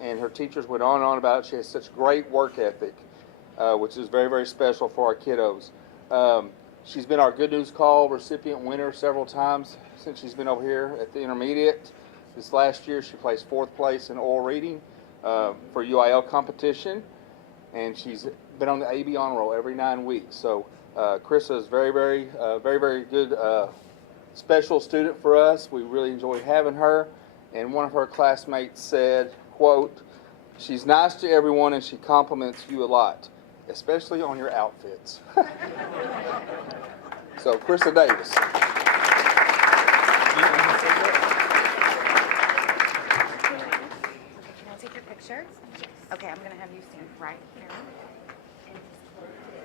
and her teachers went on and on about it. She has such great work ethic, which is very, very special for our kiddos. She's been our Good News Call recipient winner several times since she's been over here at the intermediate. This last year, she placed 4th place in oral reading for UIL competition, and she's been on the AB honor roll every 9 weeks. So Krista is very, very good special student for us. We really enjoy having her. And one of her classmates said, quote, "She's nice to everyone and she compliments you a lot, especially on your outfits." So, Krista Davis. Can I take your picture? Okay, I'm going to have you stand right here. And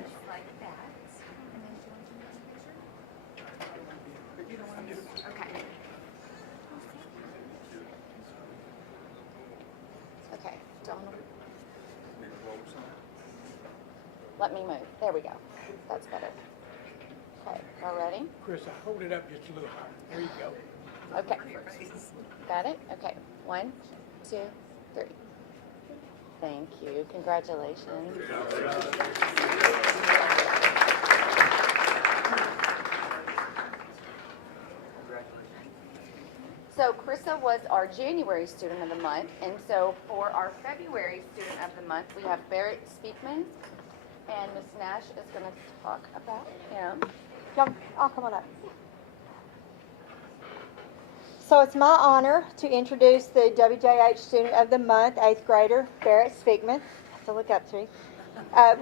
just like that. And then do you want to take a picture? Okay. Okay, Donald. Let me move. There we go. That's better. Okay, all ready? Chris, hold it up just a little higher. There you go. Okay. Got it? Okay. 1, 2, 3. Thank you. Congratulations. So Krista was our January Student of the Month, and so for our February Student of the Month, we have Barrett Speakman, and Ms. Nash is going to talk about him. I'll come on up. So it's my honor to introduce the WJH Student of the Month, 8th grader, Barrett Speakman. I have to look up to him.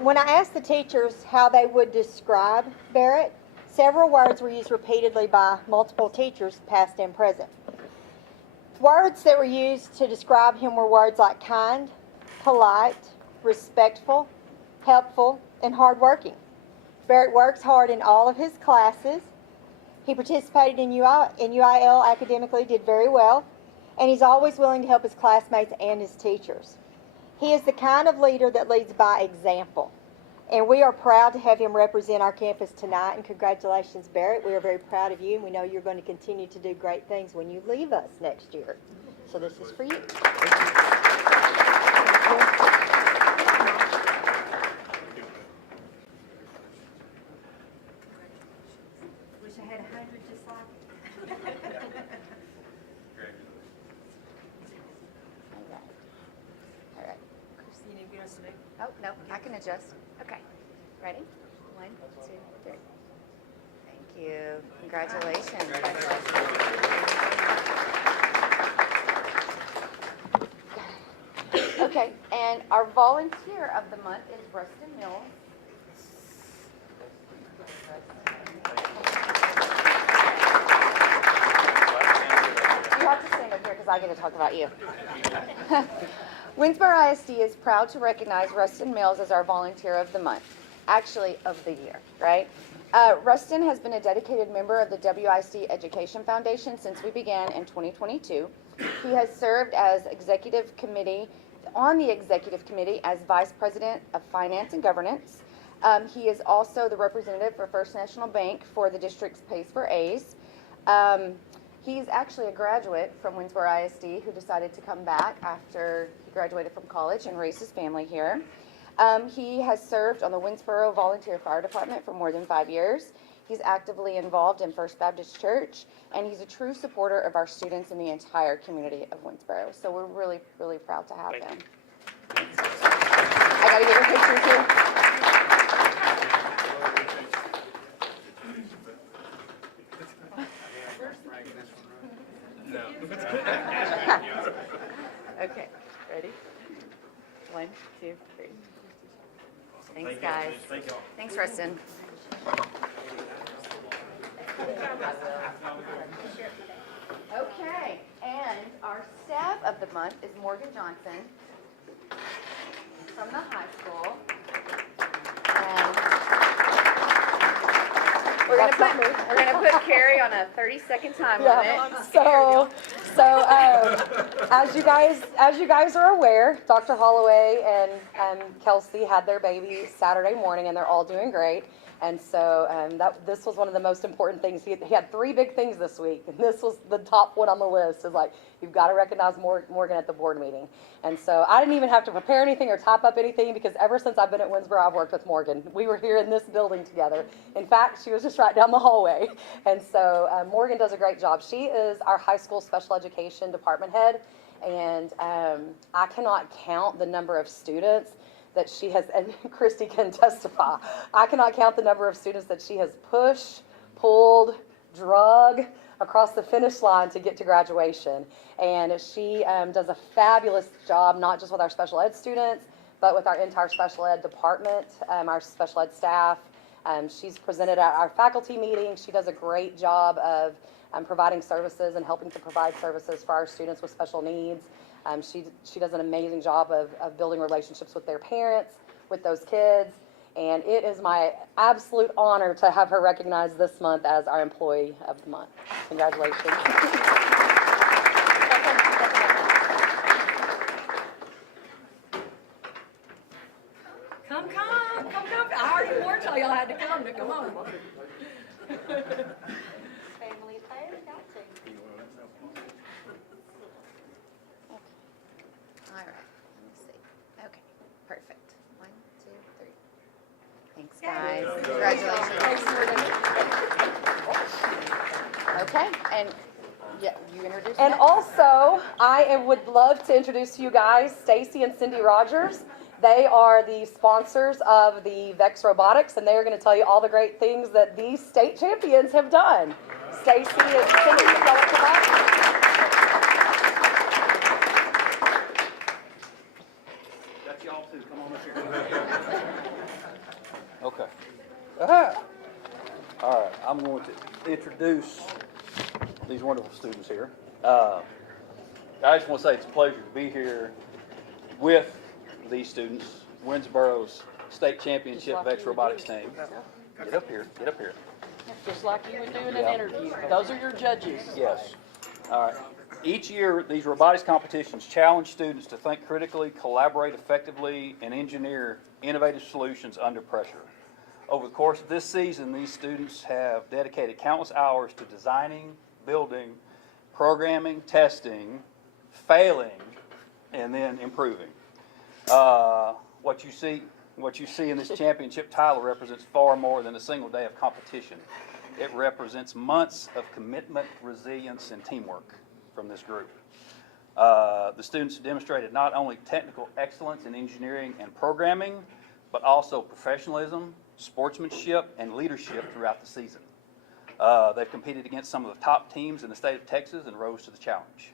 When I asked the teachers how they would describe Barrett, several words were used repeatedly by multiple teachers, past and present. Words that were used to describe him were words like kind, polite, respectful, helpful, and hardworking. Barrett works hard in all of his classes. He participated in UIL academically, did very well, and he's always willing to help his classmates and his teachers. He is the kind of leader that leads by example, and we are proud to have him represent our campus tonight, and congratulations, Barrett. We are very proud of you, and we know you're going to continue to do great things when you leave us next year. So this is for you. Wish I had 100 just like it. All right. You need to get us to do. Oh, no, I can adjust. Okay. Ready? 1, 2, 3. Thank you. Congratulations. Okay, and our volunteer of the month is Rustin Mills. You have to stand up here because I get to talk about you. Winnsboro ISD is proud to recognize Rustin Mills as our volunteer of the month, actually of the year, right? Rustin has been a dedicated member of the WISD Education Foundation since we began in 2022. He has served as on the executive committee as Vice President of Finance and Governance. He is also the representative for First National Bank for the district's Pays for A's. He's actually a graduate from Winnsboro ISD who decided to come back after he graduated from college and raise his family here. He has served on the Winnsboro Volunteer Fire Department for more than 5 years. He's actively involved in First Baptist Church, and he's a true supporter of our students in the entire community of Winnsboro. So we're really, really proud to have him. I got to get your picture too. Okay, ready? 1, 2, 3. Thanks, guys. Thanks, Rustin. Okay, and our staff of the month is Morgan Johnson from the high school. And we're gonna put Carrie on a 30-second time limit. So as you guys are aware, Dr. Holloway and Kelsey had their baby Saturday morning, and they're all doing great. And so this was one of the most important things. He had 3 big things this week, and this was the top one on the list. Is like, you've got to recognize Morgan at the board meeting. And so I didn't even have to prepare anything or type up anything, because ever since I've been at Winnsboro, I've worked with Morgan. We were here in this building together. In fact, she was just right down the hallway. And so Morgan does a great job. She is our high school special education department head, and I cannot count the number of students that she has, and Christy can testify, I cannot count the number of students that she has pushed, pulled, drug across the finish line to get to graduation. And she does a fabulous job, not just with our special ed students, but with our entire special ed department, our special ed staff. She's presented at our faculty meetings. She does a great job of providing services and helping to provide services for our students with special needs. She does an amazing job of building relationships with their parents, with those kids, and it is my absolute honor to have her recognized this month as our Employee of the Month. Congratulations. Come. I already warned y'all had to come, but come on. Family affair, got to. All right, let me see. Okay, perfect. 1, 2, 3. Thanks, guys. Congratulations. Okay, and yeah, you introduced And me? also, would love to introduce to you guys Stacy and Cindy Rogers. They are the sponsors of the Vex Robotics, and they are going to tell you all the great things that these state champions have done. Stacy and Cindy, y'all want to come up? That's y'all too. Come on up here. Okay. All right, I'm going to introduce these wonderful students here. I just want to say it's a pleasure to be here with these students, Winnsboro's state championship Vex Robotics team. Get up here, get up here. Just like you would do in an Yeah. interview. Those are your judges. Yes. All right. Each year, these robotics competitions challenge students to think critically, collaborate effectively, and engineer innovative solutions under pressure. Over the course of this season, these students have dedicated countless hours to designing, building, programming, testing, failing, and then improving. What you see in this championship title represents far more than a single day of competition. It represents months of commitment, resilience, and teamwork from this group. The students demonstrated not only technical excellence in engineering and programming, but also professionalism, sportsmanship, and leadership throughout the season. They've competed against some of the top teams in the state of Texas and rose to the challenge.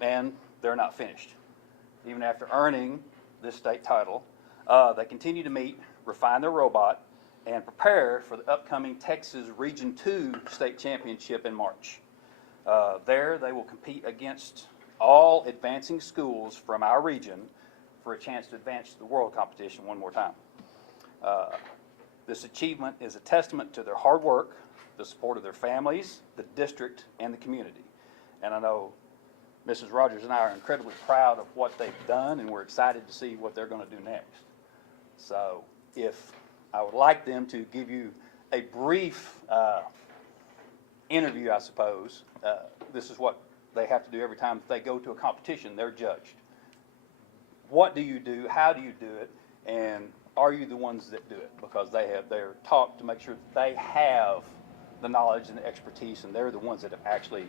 And they're not finished. Even after earning this state title, they continue to meet, refine their robot, and prepare for the upcoming Texas Region 2 state championship in March. There, they will compete against all advancing schools from our region for a chance to advance to the world competition one more time. This achievement is a testament to their hard work, the support of their families, the district, and the community. And I know Mrs. Rogers and I are incredibly proud of what they've done, and we're excited to see what they're going to do next. So if I would like them to give you a brief interview, I suppose. This is what they have to do every time they go to a competition. They're judged. What do you do? How do you do it? And are you the ones that do it? Because they're taught to make sure that they have the knowledge and the expertise, and they're the ones that have actually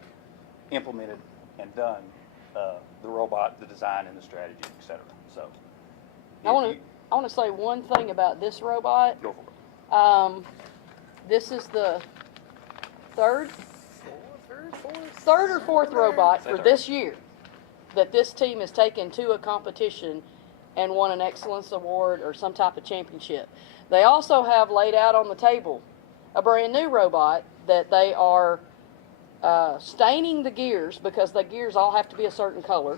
implemented and done the robot, the design, and the strategy, etc. So, I want to say one thing about this robot. go for it. This is the third or fourth robot for this year that this team has taken to a competition and won an excellence award or some type of championship. They also have laid out on the table a brand new robot that they are staining the gears, because the gears all have to be a certain color.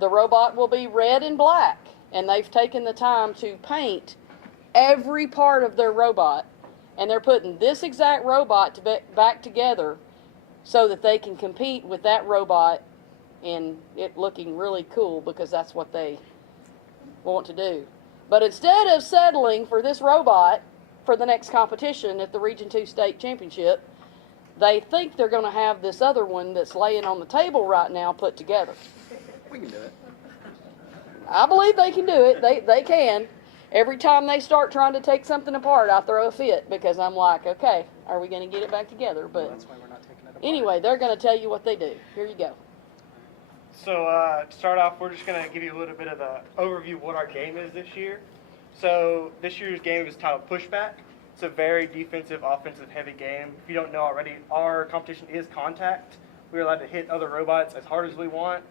The robot will be red and black, and they've taken the time to paint every part of their robot, and they're putting this exact robot back together so that they can compete with that robot in it looking really cool, because that's what they want to do. But instead of settling for this robot for the next competition at the Region 2 State Championship, they think they're going to have this other one that's laying on the table right now put together. We can do it. I believe they can do it. They can. Every time they start trying to take something apart, I throw a fit because I'm like, okay, are we going to get it back together? But That's why we're not taking it apart. anyway, they're going to tell you what they do. Here you go. So to start off, we're just going to give you a little bit of the overview of what our game is this year. So this year's game is titled Pushback. It's a very defensive, offensive heavy game. If you don't know already, our competition is contact. We're allowed to hit other robots as hard as we want.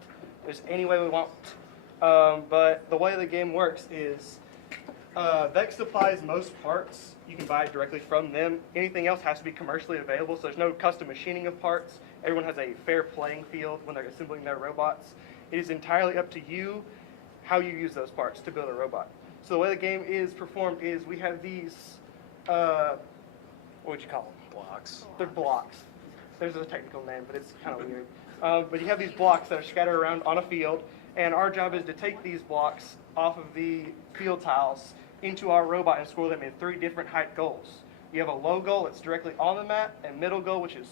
There's any way we want. But the way the game works is Vex supplies most parts. You can buy directly from them. Anything else has to be commercially available, so there's no custom machining of parts. Everyone has a fair playing field when they're assembling their robots. It is entirely up to you how you use those parts to build a robot. So the way the game is performed is we have these, what would you call them? Blocks. They're blocks. There's a technical name, but it's kind of weird. But you have these blocks that are scattered around on a field, and our job is to take these blocks off of the field tiles into our robot and score them in 3 different height goals. You have a low goal that's directly on the mat, a middle goal, which is,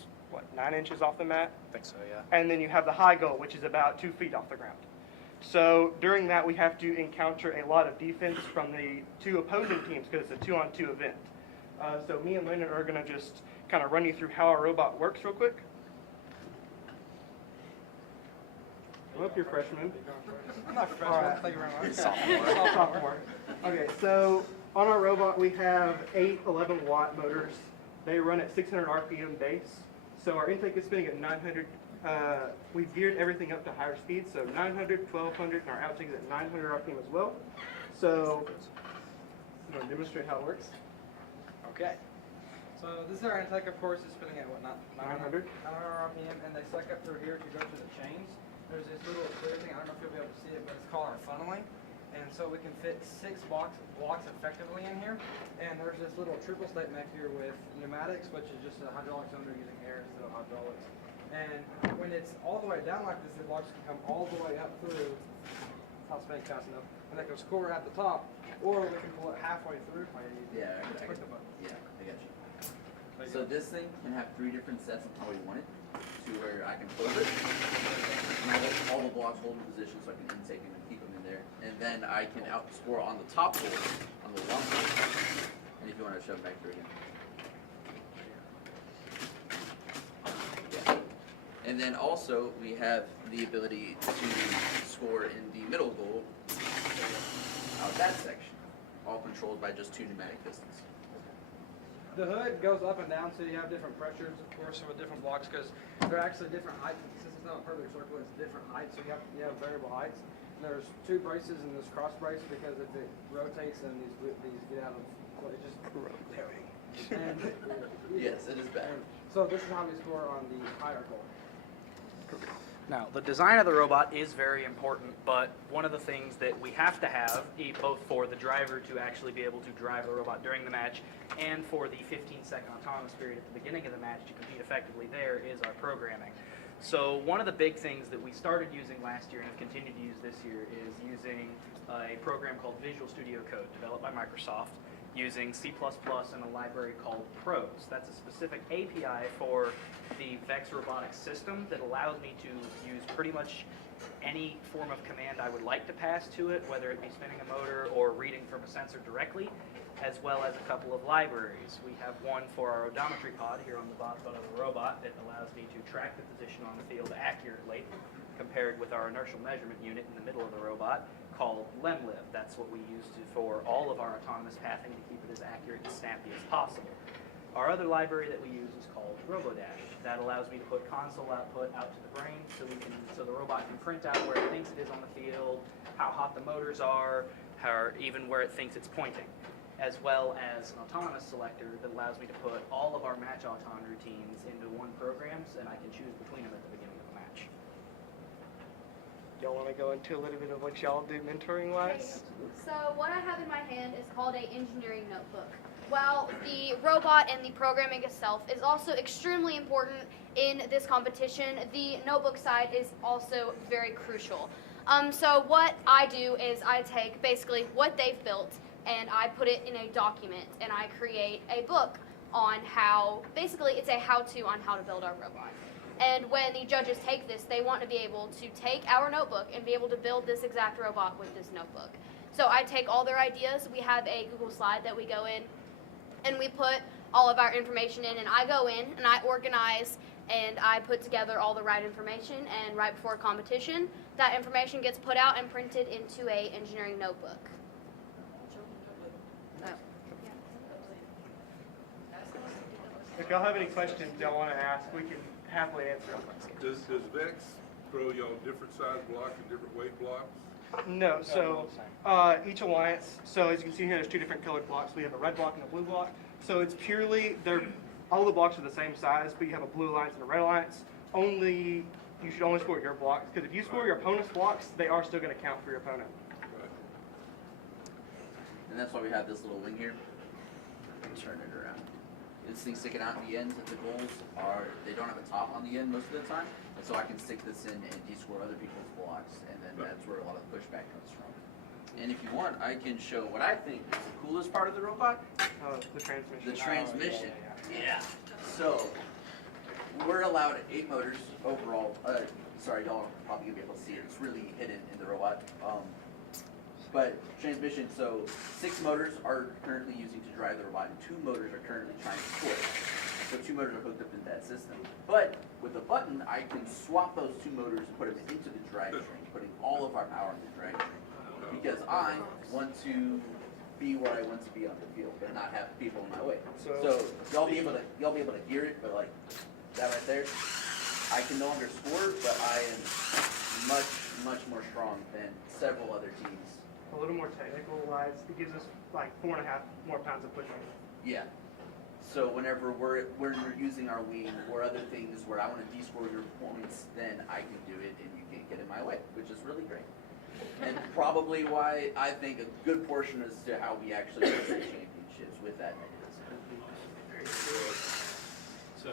9 inches off the mat? I think so, yeah. And then you have the high goal, which is about 2 feet off the ground. So during that, we have to encounter a lot of defense from the 2 opposing teams because it's a 2-on-2 event. So me and Lennon are going to just kind of run you through how our robot works real quick. Come up, you're freshman. I'm not a freshman. Thank you very much. Sophomore. Okay, so on our robot we have 8 11-watt motors. They run at 600 RPM base. So our intake is spinning at 900. We've geared everything up to higher speeds, so 900, 1200, and our outtake is at 900 RPM as well. So I'm going to demonstrate how it works. Okay. So this is our intake, of course, is spinning at what, 900 RPM, and they suck up through here to go to the chains. There's this little clear thing, I don't know if you'll be able to see it, but it's called our funneling. And so we can fit 6 blocks effectively in here. And there's this little triple state mech here with pneumatics, which is just a hydraulic cylinder using air instead of hydraulics. And when it's all the way down like this, the blocks can come all the way up through. It's not spinning fast enough. And they can score at the top, or we can pull it halfway through. Yeah, I got you. So this thing can have 3 different sets of how we want it, to where I can close it, and I let all the blocks hold in position so I can intake them and keep them in there. And then I can outscore on the top hole, on the long hole, and if you want to shove it back through again. Yeah. And then also we have the ability to score in the middle goal out that section, all controlled by just 2 pneumatic pistons. The hood goes up and down, so you have different pressures, of course, with different blocks, because they're actually different heights. Since it's not a perfect circle, it's different heights, so you have variable heights. And there's 2 braces in this cross brace, because if it rotates and these get out of, well, it just rotating. Yes, it is bad. So this is how we score on the higher goal. Now, the design of the robot is very important, but one of the things that we have to have, both for the driver to actually be able to drive the robot during the match, and for the 15-second autonomous period at the beginning of the match to compete effectively there, is our programming. So one of the big things that we started using last year and have continued to use this year is using a program called Visual Studio Code, developed by Microsoft, using C++ and a library called Prose. That's a specific API for the VEX robotics system that allows me to use pretty much any form of command I would like to pass to it, whether it be spinning a motor or reading from a sensor directly, as well as a couple of libraries. We have one for our odometry pod here on the bottom of the robot that allows me to track the position on the field accurately, compared with our inertial measurement unit in the middle of the robot called LEMLIB. That's what we use for all of our autonomous pathing to keep it as accurate and snappy as possible. Our other library that we use is called RoboDash. That allows me to put console output out to the brain so the robot can print out where it thinks it is on the field, how hot the motors are, even where it thinks it's pointing, as well as an autonomous selector that allows me to put all of our match auton routines into one program, and I can choose between them at the beginning of the match. Y'all want to go into a little bit of what y'all do mentoring-wise? So what I have in my hand is called a engineering notebook. While the robot and the programming itself is also extremely important in this competition, the notebook side is also very crucial. So what I do is I take basically what they've built, and I put it in a document, and I create a book on how, basically it's a how-to on how to build our robot. And when the judges take this, they want to be able to take our notebook and be able to build this exact robot with this notebook. So I take all their ideas. We have a Google slide that we go in, and we put all of our information in, and I go in and I organize and I put together all the right information, and right before competition, that information gets put out and printed into a engineering notebook. If y'all have any questions y'all want to ask, we can happily answer them. Does VEX throw you on different size blocks and different weight blocks? No, so each alliance, so as you can see here, there's two different colored blocks. We have a red block and a blue block. So it's purely, all the blocks are the same size, but you have a blue alliance and a red alliance. You should only score your blocks, because if you score your opponent's blocks, they are still going to count for your opponent. And that's why we have this little wing here. Turn it around. This thing sticking out the ends of the goals they don't have a top on the end most of the time. And so I can stick this in and de-score other people's blocks, and then that's where a lot of the pushback comes from. And if you want, I can show what I think is the coolest part of the robot. The transmission. The transmission. Yeah. So, we're allowed 8 motors overall. Sorry, y'all are probably going to be able to see it. It's really hidden in the robot. But transmission, so 6 motors are currently using to drive the robot, and 2 motors are currently trying to push. So 2 motors are hooked up into that system. But with a button, I can swap those 2 motors and put them into the drivetrain, putting all of our power in the drivetrain. Because I want to be where I want to be on the field, but not have people in my way. So y'all be able to hear it, but like that right there, I can no longer score, but I am much more strong than several other teams. A little more technical wise, it gives us like 4.5 more pounds of pushing. Yeah. So whenever we're using our wing or other things where I want to de-score your points, then I can do it and you can't get in my way, which is really great. And probably why I think a good portion as to how we actually win the championships with that mechanism. So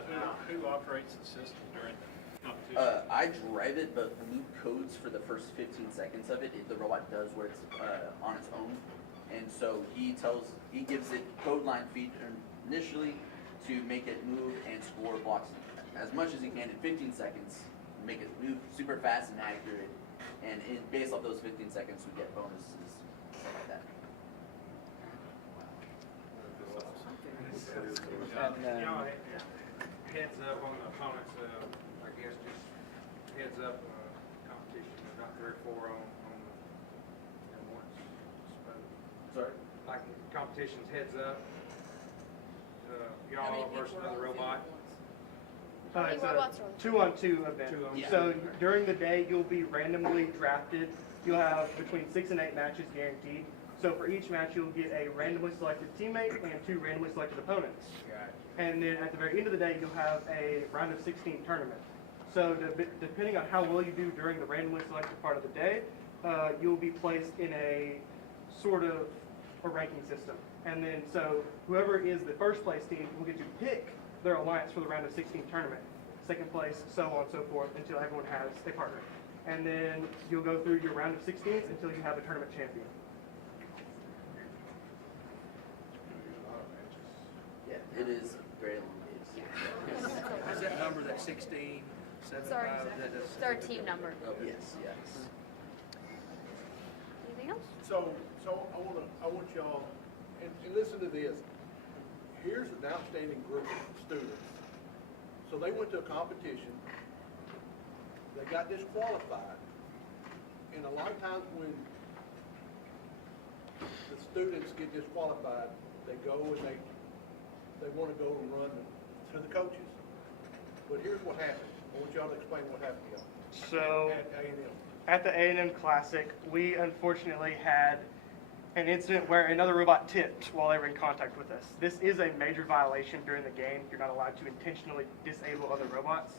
who operates the system during the competition? I drive it, but Luke codes for the first 15 seconds of it. The robot does where it's on its own, and so he gives it code line feed initially to make it move and score blocks as much as he can in 15 seconds, make it move super fast and accurate, and based off those 15 seconds, we get bonuses, stuff like that. Heads up on the opponents, I guess just heads up competition. There's not 3 or 4 on the once. Sorry? Like competitions heads up. Y'all versus another robot. It's a 2-on-2 event. Yeah. So during the day, you'll be randomly drafted. You'll have between 6 and 8 matches guaranteed. So for each match, you'll get a randomly selected teammate and 2 randomly selected opponents. And then at the very end of the day, you'll have a round of 16 tournament. So depending on how well you do during the randomly selected part of the day, you'll be placed in a sort of a ranking system. And then so whoever is the first place team will get to pick their alliance for the round of 16 tournament. Second place, so on and so forth, until everyone has a partner. And then you'll go through your round of 16s until you have a tournament champion. Yeah, it is very long days. Is that number, that 16, 75? It's our team number. Oh, yes. Anything else? So I want y'all, and listen to this. Here's an outstanding group of students. So they went to a competition. They got disqualified. And a lot of times when the students get disqualified, they go and they want to go and run to the coaches. But here's what happened. I want y'all to explain what happened to y'all. So At A&M. at the A&M Classic, we unfortunately had an incident where another robot tipped while they were in contact with us. This is a major violation during the game. You're not allowed to intentionally disable other robots.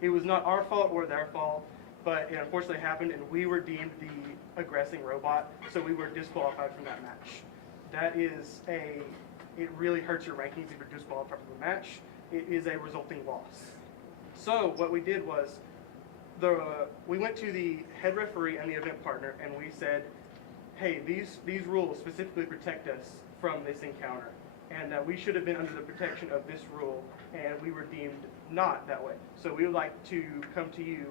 It was not our fault or their fault, but it unfortunately happened, and we were deemed the aggressing robot, so we were disqualified from that match. That is it really hurts your rankings if you're disqualified from the match. It is a resulting loss. So what we did was, we went to the head referee and the event partner, and we said, hey, these rules specifically protect us from this encounter, and we should have been under the protection of this rule, and we were deemed not that way. So we would like to come to you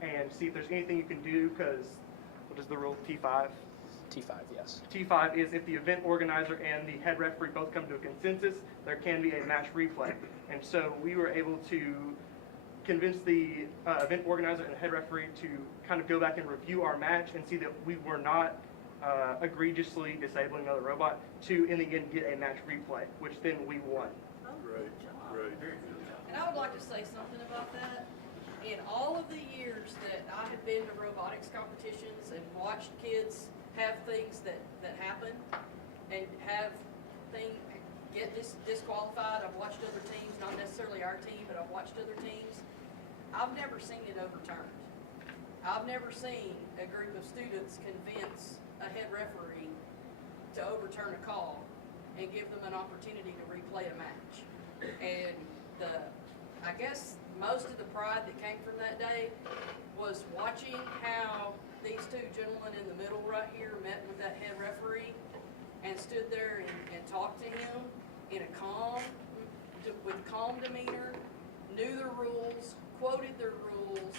and see if there's anything you can do, because what is the rule, T5? T5, yes. T5 is if the event organizer and the head referee both come to a consensus, there can be a match replay. And so we were able to convince the event organizer and the head referee to kind of go back and review our match and see that we were not egregiously disabling another robot to, in the end, get a match replay, which then we won. Great, great. And I would like to say something about that. In all of the years that I have been to robotics competitions and watched kids have things that happen and have things get disqualified, I've watched other teams, not necessarily our team, but I've watched other teams. I've never seen it overturned. I've never seen a group of students convince a head referee to overturn a call and give them an opportunity to replay a match. And I guess most of the pride that came from that day was watching how these two gentlemen in the middle right here met with that head referee and stood there and talked to him in a with calm demeanor, knew their rules, quoted their rules,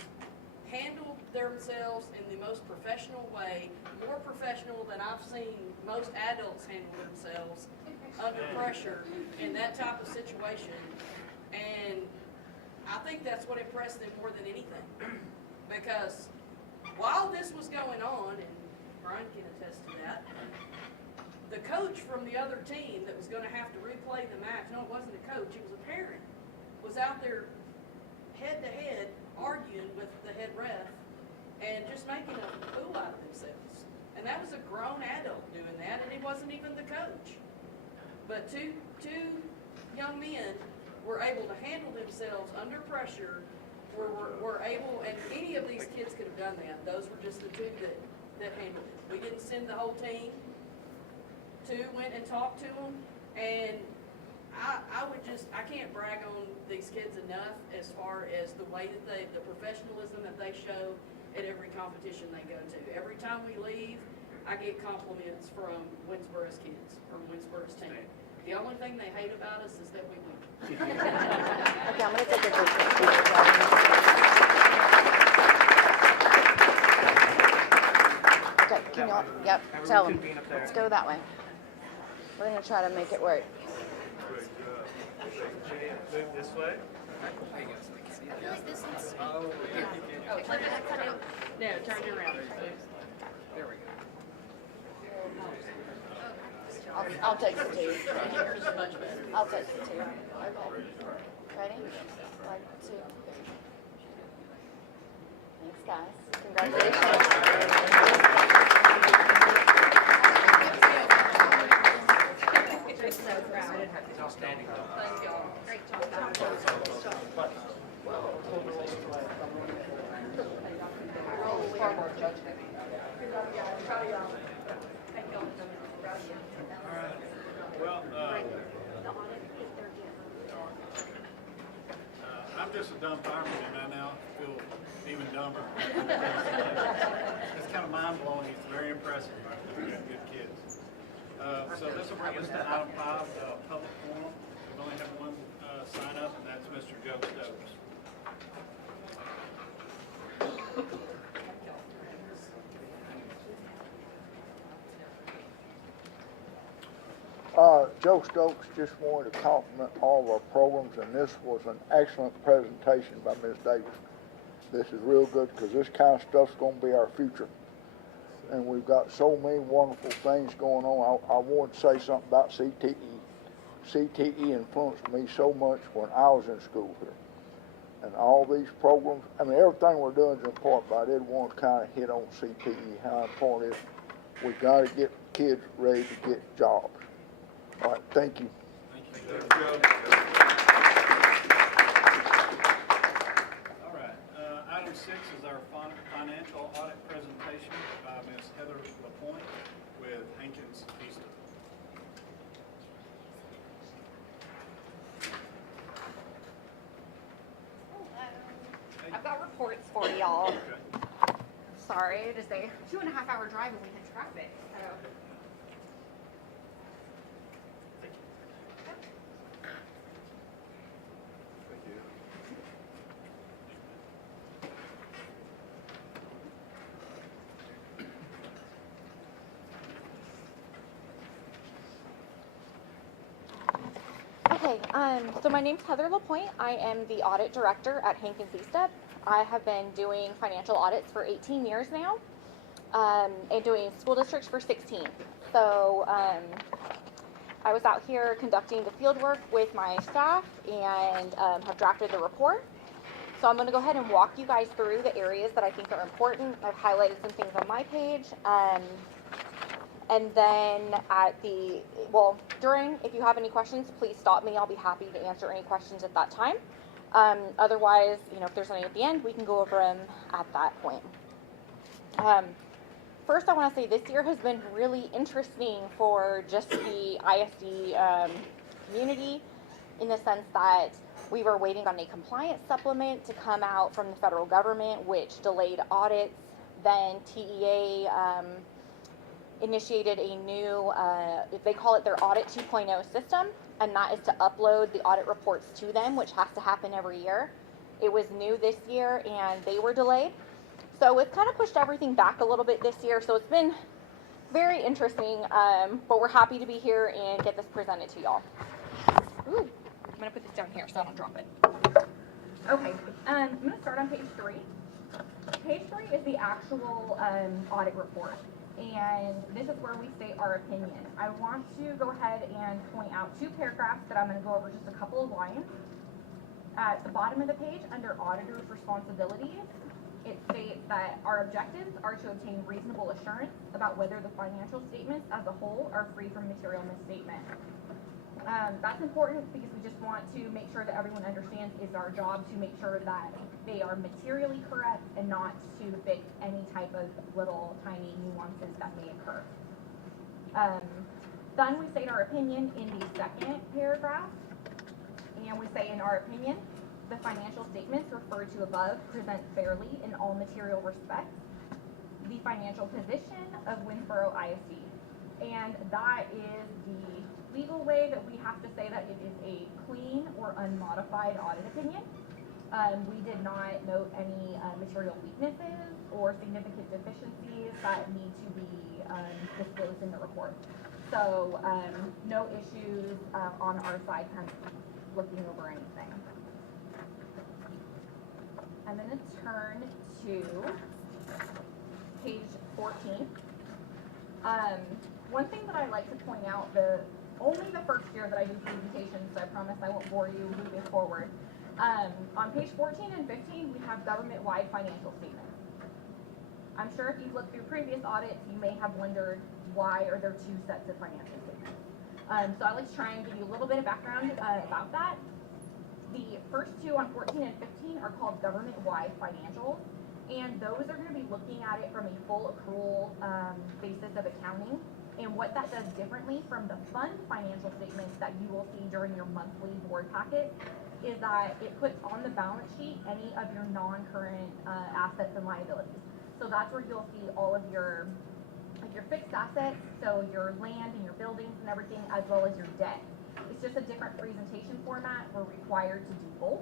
handled themselves in the most professional way, more professional than I've seen most adults handle themselves under pressure in that type of situation. And I think that's what impressed them more than anything. Because while this was going on, and Brian can attest to that, the coach from the other team that was going to have to replay the match, no, it wasn't a coach, it was a parent, was out there head-to-head arguing with the head ref and just making a fool out of themselves. And that was a grown adult doing that, and it wasn't even the coach. But two young men were able to handle themselves under pressure, were able, and any of these kids could have done that. Those were just the two that handled it. We didn't send the whole team. Two went and talked to them, and I can't brag on these kids enough as far as the way that the professionalism that they show at every competition they go to. Every time we leave, I get compliments from Winnsboro's kids, from Winnsboro's team. The only thing they hate about us is that we win. Okay, I'm gonna take a picture. Okay, can y'all, yep, tell them. Let's go that way. We're gonna try to make it work. Move this way. I feel like this one's. No, turn it around. There we go. I'll take the two. Yours is much better. I'll take the two. Okay. Ready? 1, 2. Thanks, guys. Congratulations. Outstanding. Thank y'all. Great job. Well, I'm just a dumb fireman, and I now feel even dumber. It's kind of mind-blowing. It's very impressive. We've got good kids. So this will bring us to item 5, public forum. We've only had one sign up, and that's Mr. Joe Stokes. Joe Stokes, just wanted to compliment all of our programs, and this was an excellent presentation by Ms. Davis. This is real good because this kind of stuff's going to be our future. And we've got so many wonderful things going on. I wanted to say something about CTE. CTE influenced me so much when I was in school here. And all these programs, I mean, everything we're doing is important, but I did want to kind of hit on CTE, how important it is. We got to get kids ready to get jobs. All right, thank you. Thank you, Joe. All right, item 6 is our financial audit presentation by Ms. Heather LaPointe with Hankins Easton. I've got reports for y'all. Okay. Sorry, it is a 2.5-hour drive and we had traffic, so. Okay, so my name's Heather LaPointe. I am the audit director at Hankins ESTEP. I have been doing financial audits for 18 years now, and doing school districts for 16. So I was out here conducting the field work with my staff and have drafted the report. So I'm going to go ahead and walk you guys through the areas that I think are important. I've highlighted some things on my page. And then if you have any questions, please stop me. I'll be happy to answer any questions at that time. Otherwise, if there's any at the end, we can go over them at that point. First, I want to say this year has been really interesting for just the ISD community, in the sense that we were waiting on a compliance supplement to come out from the federal government, which delayed audits. Then TEA initiated a new, they call it their Audit 2.0 system, and that is to upload the audit reports to them, which has to happen every year. It was new this year, and they were delayed. So it's kind of pushed everything back a little bit this year, so it's been very interesting, but we're happy to be here and get this presented to y'all. Ooh, I'm going to put this down here so I don't drop it. Okay, I'm going to start on page 3. Page 3 is the actual audit report. And this is where we state our opinion. I want to go ahead and point out 2 paragraphs that I'm going to go over just a couple of lines. At the bottom of the page, under auditor's responsibilities, it states that our objectives are to obtain reasonable assurance about whether the financial statements as a whole are free from material misstatement. That's important because we just want to make sure that everyone understands it's our job to make sure that they are materially correct and not to fix any type of little tiny nuances that may occur. Then we state our opinion in the second paragraph, and we say, in our opinion, the financial statements referred to above present fairly in all material respects the financial position of Winnsboro ISD. And that is the legal way that we have to say that it is a clean or unmodified audit opinion. We did not note any material weaknesses or significant deficiencies that need to be disclosed in the report. So no issues on our side kind of looking over anything. I'm going to turn to page 14. One thing that I like to point out, only the first year that I do presentations, so I promise I won't bore you moving forward. On page 14 and 15, we have government-wide financial statements. I'm sure if you've looked through previous audits, you may have wondered why are there 2 sets of financial statements. So I'd like to try and give you a little bit of background about that. The first 2 on 14 and 15 are called government-wide financials, and those are going to be looking at it from a full accrual basis of accounting. And what that does differently from the fund financial statements that you will see during your monthly board packet is that it puts on the balance sheet any of your non-current assets and liabilities. So that's where you'll see all of your fixed assets, so your land and your buildings and everything, as well as your debt. It's just a different presentation format. We're required to do both.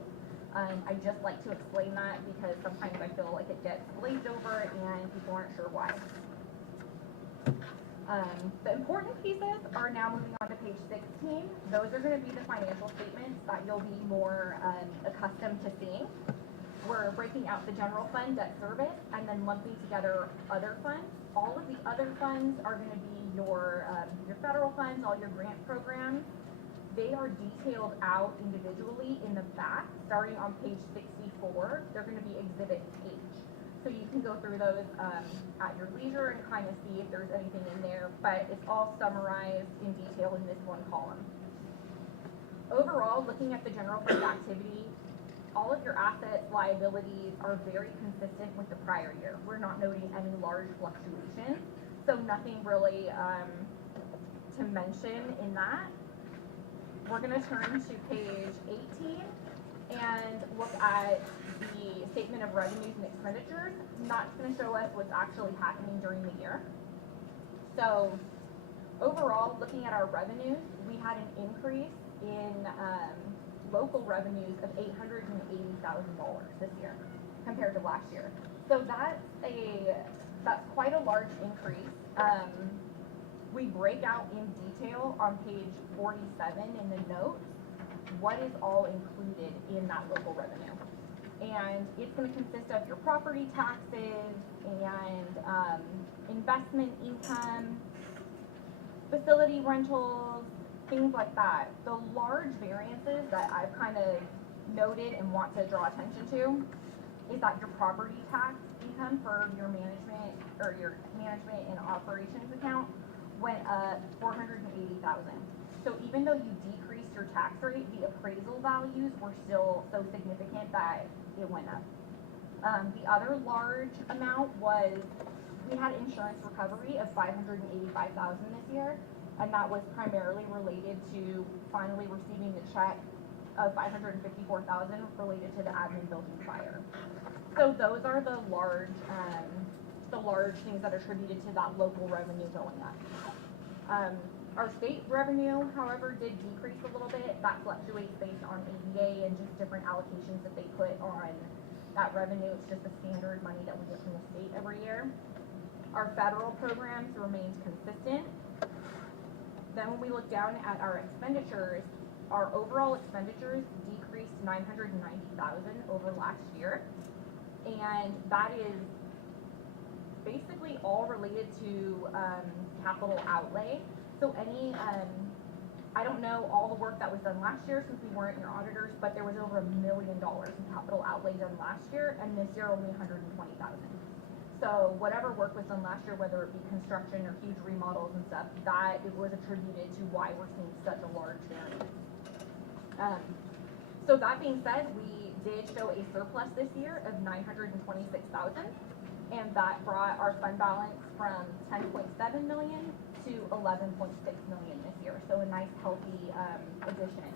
I just like to explain that because sometimes I feel like it gets glazed over and people aren't sure why. The important pieces are now moving on to page 16. Those are going to be the financial statements that you'll be more accustomed to seeing. We're breaking out the general fund, debt service, and then lumping together other funds. All of the other funds are going to be your federal funds, all your grant programs. They are detailed out individually in the back, starting on page 64. They're going to be Exhibit H. So you can go through those at your leisure and kind of see if there's anything in there, but it's all summarized in detail in this one column. Overall, looking at the general fund activity, all of your assets, liabilities are very consistent with the prior year. We're not noting any large fluctuations, so nothing really to mention in that. We're going to turn to page 18 and look at the statement of revenues and expenditures. Not going to show us what's actually happening during the year. So overall, looking at our revenues, we had an increase in local revenues of $880,000 this year compared to last year. So that's quite a large increase. We break out in detail on page 47 in the notes what is all included in that local revenue. And it's going to consist of your property taxes and investment income, facility rentals, things like that. The large variances that I've kind of noted and want to draw attention to is that your property tax income for your management and operations account went up $480,000. So even though you decreased your tax rate, the appraisal values were still so significant that it went up. The other large amount was we had insurance recovery of $585,000 this year, and that was primarily related to finally receiving the check of $554,000 related to the admin building fire. So those are the large things that are attributed to that local revenue going up. Our state revenue, however, did decrease a little bit. That fluctuates based on ADA and just different allocations that they put on that revenue. It's just the standard money that we get from the state every year. Our federal programs remained consistent. Then when we look down at our expenditures, our overall expenditures decreased $990,000 over last year. And that is basically all related to capital outlay. So I don't know all the work that was done last year since we weren't your auditors, but there was over $1 million in capital outlay done last year, and this year only $120,000. So whatever work was done last year, whether it be construction or huge remodels and stuff, that it was attributed to why we're seeing such a large variance. So that being said, we did show a surplus this year of $926,000, and that brought our fund balance from $10.7 million to $11.6 million this year. So a nice healthy addition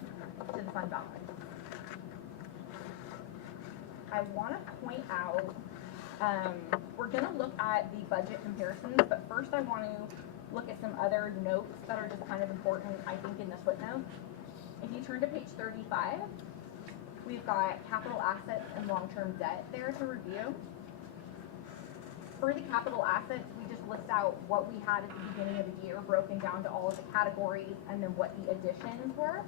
to the fund balance. I want to point out, we're going to look at the budget comparisons, but first I want to look at some other notes that are just kind of important, I think, in the footnotes. If you turn to page 35, we've got capital assets and long-term debt there to review. For the capital assets, we just list out what we had at the beginning of the year, broken down to all of the categories, and then what the additions were.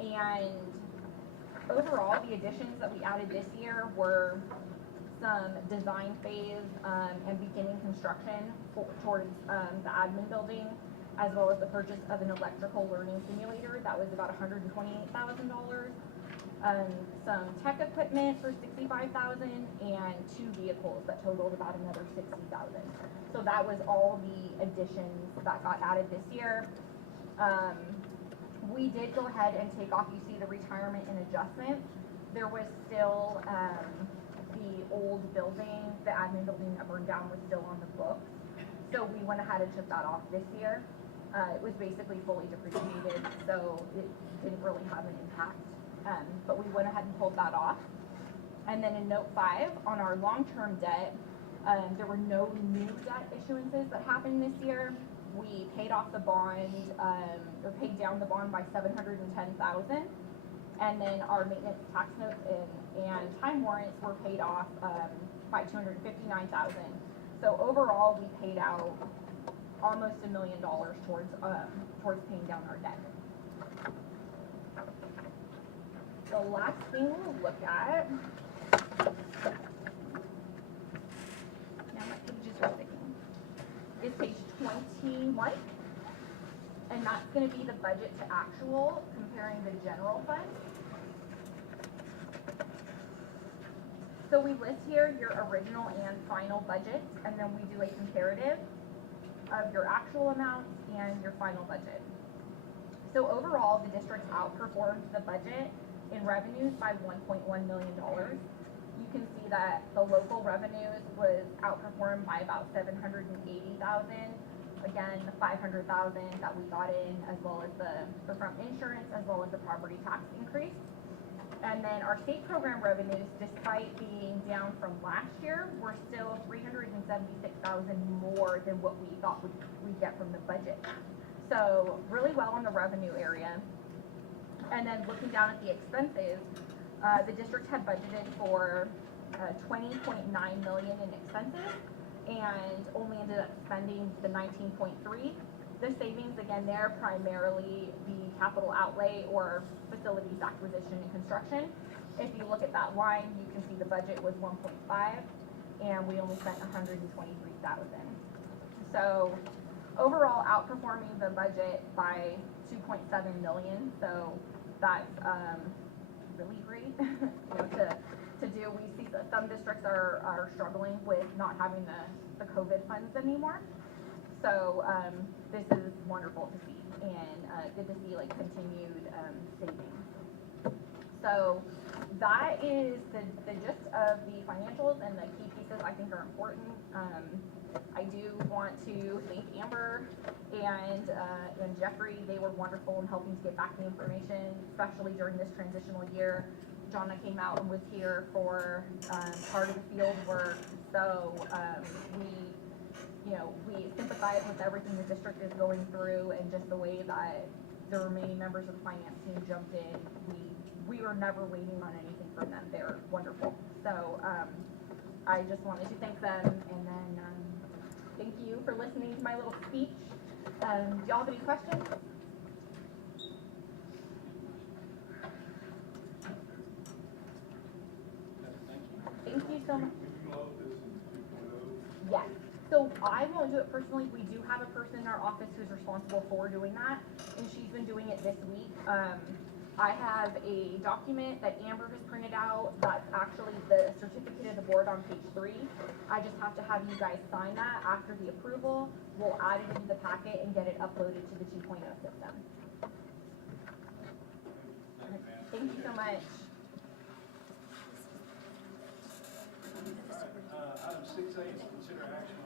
And overall, the additions that we added this year were some design phase and beginning construction towards the admin building, as well as the purchase of an electrical learning simulator that was about $128,000. Some tech equipment for $65,000, and 2 vehicles that totaled about another $60,000. So that was all the additions that got added this year. We did go ahead and take off, you see the retirement and adjustment. There was still the old building, the admin building that burned down was still on the books. So we went ahead and took that off this year. It was basically fully depreciated, so it didn't really have an impact. But we went ahead and pulled that off. And then in note 5, on our long-term debt, there were no new debt issuances that happened this year. We paid off the bond, or paid down the bond by $710,000. And then our maintenance tax notes and time warrants were paid off by $259,000. So overall, we paid out almost $1 million towards paying down our debt. The last thing we'll look at, now my pages are sticking, is page 21, and that's going to be the budget to actual, comparing the general fund. So we list here your original and final budgets, and then we do a comparative of your actual amounts and your final budget. So overall, the district outperformed the budget in revenues by $1.1 million. You can see that the local revenues was outperformed by about $780,000. Again, the $500,000 that we got in, as well as the from insurance, as well as the property tax increase. And then our state program revenues, despite being down from last year, we're still 376,000 more than what we thought we'd get from the budget. So really well in the revenue area. And then looking down at the expenses, the district had budgeted for 20.9 million in expenses and only ended up spending the 19.3. The savings again there primarily the capital outlay or facilities acquisition and construction. If you look at that line, you can see the budget was 1.5 and we only spent 123,000. So overall outperforming the budget by 2.7 million. So that's really great to do. We see that some districts are struggling with not having the COVID funds anymore. So this is wonderful to see and good to see like continued savings. So that is the gist of the financials and the key pieces I think are important. I do want to thank Amber and Jeffrey. They were wonderful in helping to get back the information, especially during this transitional year. Jonna came out and was here for part of the field work. So we sympathize with everything the district is going through and just the way that the remaining members of the finance team jumped in. We were never waiting on anything from them. They're wonderful. So I just wanted to thank them and then thank you for listening to my little speech. Do y'all have any questions? Thank you so much. Yes. So I won't do it personally. We do have a person in our office who's responsible for doing that, and she's been doing it this week. I have a document that Amber has printed out that's actually the certificate of the board on page 3. I just have to have you guys sign that after the approval. We'll add it into the packet and get it uploaded to the 2.0 system. Thank you so much. Item 6A is consider action